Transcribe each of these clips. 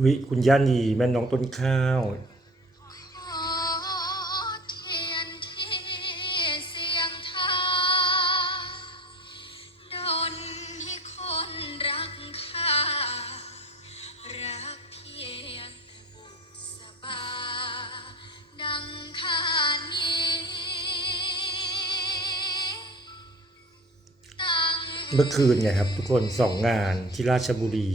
วิคุณย่านีแม่น้องต้นข้าวเมื่อคืนไงครับ ทุกคนสองงานที่ราชบุรี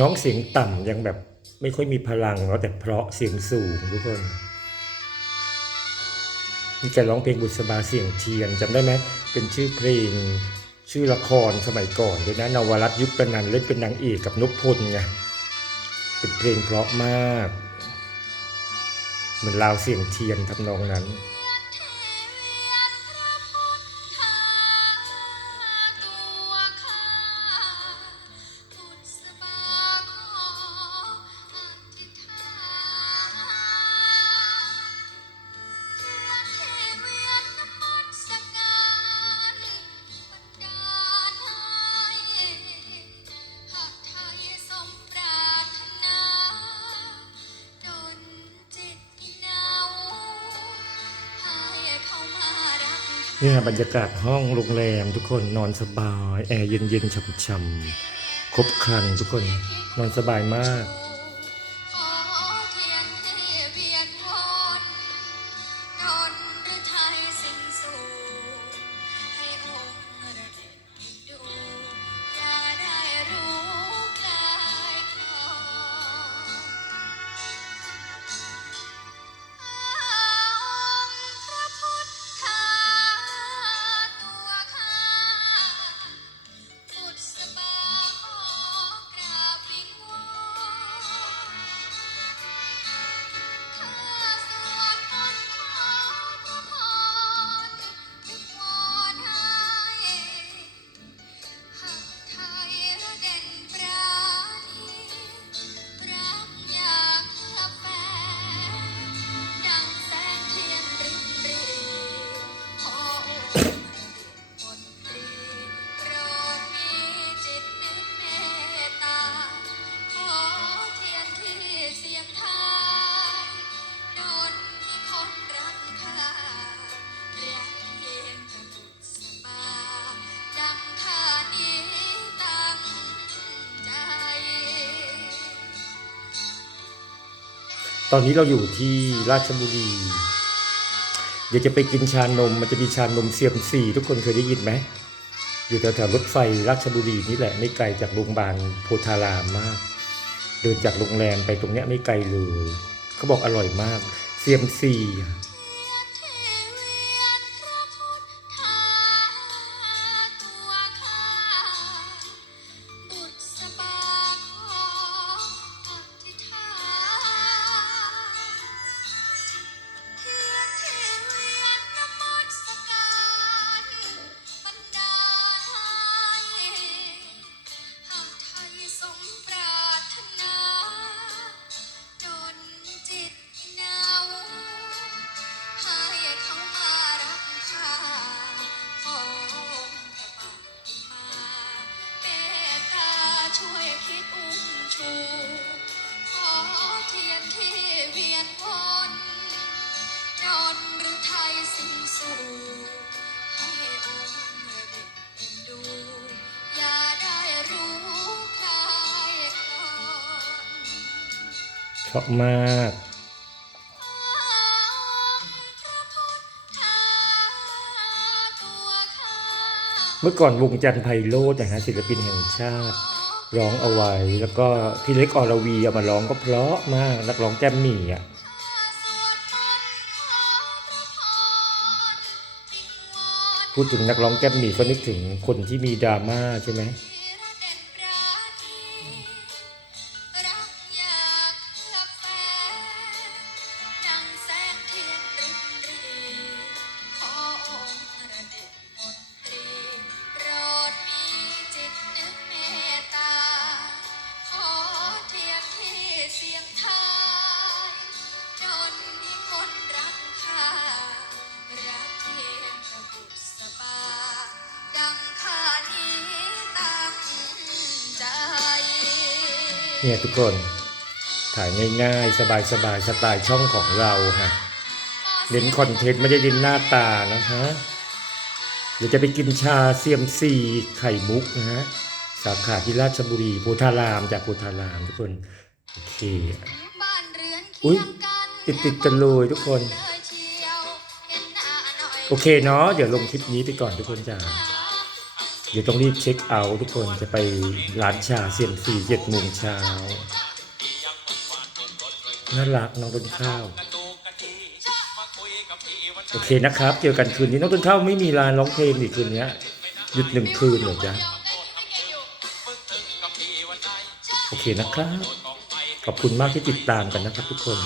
น้องเสียงต่ำยังแบบไม่ค่อยมีพลังเนาะแต่เพราะเสียงสูงทุกคนนี่แกร้องเพลงบุษบาเสียงเทียนจำได้ไหมเป็นชื่อเพลงชื่อละครสมัยก่อนด้วยนะนวรัตยุคนันเล่นเป็นนางเอกกับนพพลไงเป็นเพลงเพราะมาก เหมือนลาวเสียงเทียนทำนองนั้น เนี่ยบรรยากาศห้องโรงแรมทุกคนนอนสบาย แอร์เย็นๆฉ่ำๆครบครันทุกคนนอนสบายมาก ตอนนี้เราอยู่ที่ราชบุรี เดี๋ยวจะไปกินชานม มันจะมีชานมเซียมซีทุกคนเคยได้ยินไหม อยู่แถวๆรถไฟราชบุรีนี่แหละไม่ไกลจากโรงพยาบาลโพธารามมาก เดินจากโรงแรมไปตรงเนี้ยไม่ไกลเลย เขาบอกอร่อยมากเซียมซี เพราะมากเมื่อก่อนวงจันทร์ไพโรจน์นะฮะศิลปินแห่งชาติ ร้องเอาไว้ แล้วก็พี่เล็กอรวีเอามาร้องก็เพราะมากนักร้องแก้มหมี่อะพูดถึงนักร้องแก้มหมี่ก็นึกถึงคนที่มีดราม่าใช่ไหม เนี่ยทุกคนถ่ายง่ายๆ สบายๆสไตล์ช่องของเราฮะเน้นคอนเทนต์ไม่ได้เน้นหน้าตานะฮะเดี๋ยวจะไปกินชาเซียมซีไข่มุกนะฮะสาขาที่ราชบุรีโพธารามจากโพธารามทุกคน โอเคบ้านเรือนอุ๊ยเคียงกันติดๆกันเลยทุกคนเลยเชียวเห็นหน้าหน่อยโอเคเนาะเดี๋ยวลงคลิปนี้ไปก่อนทุกคนจ้า เดี๋ยวต้องรีบเช็คเอาท์ทุกคนจะไปร้านชาเซียมซีเจ็ดโมงเช้าน่ารักน้องต้นข้าว โอเคนะครับเจอกันคืนนี้น้องต้นข้าวไม่มีร้านร้องเพลงอีกคืนนี้หยุดหนึ่งคืนเหรอจ๊ะโอเคนะครับ ขอบคุณมากที่ติดตามกันนะครับทุกคน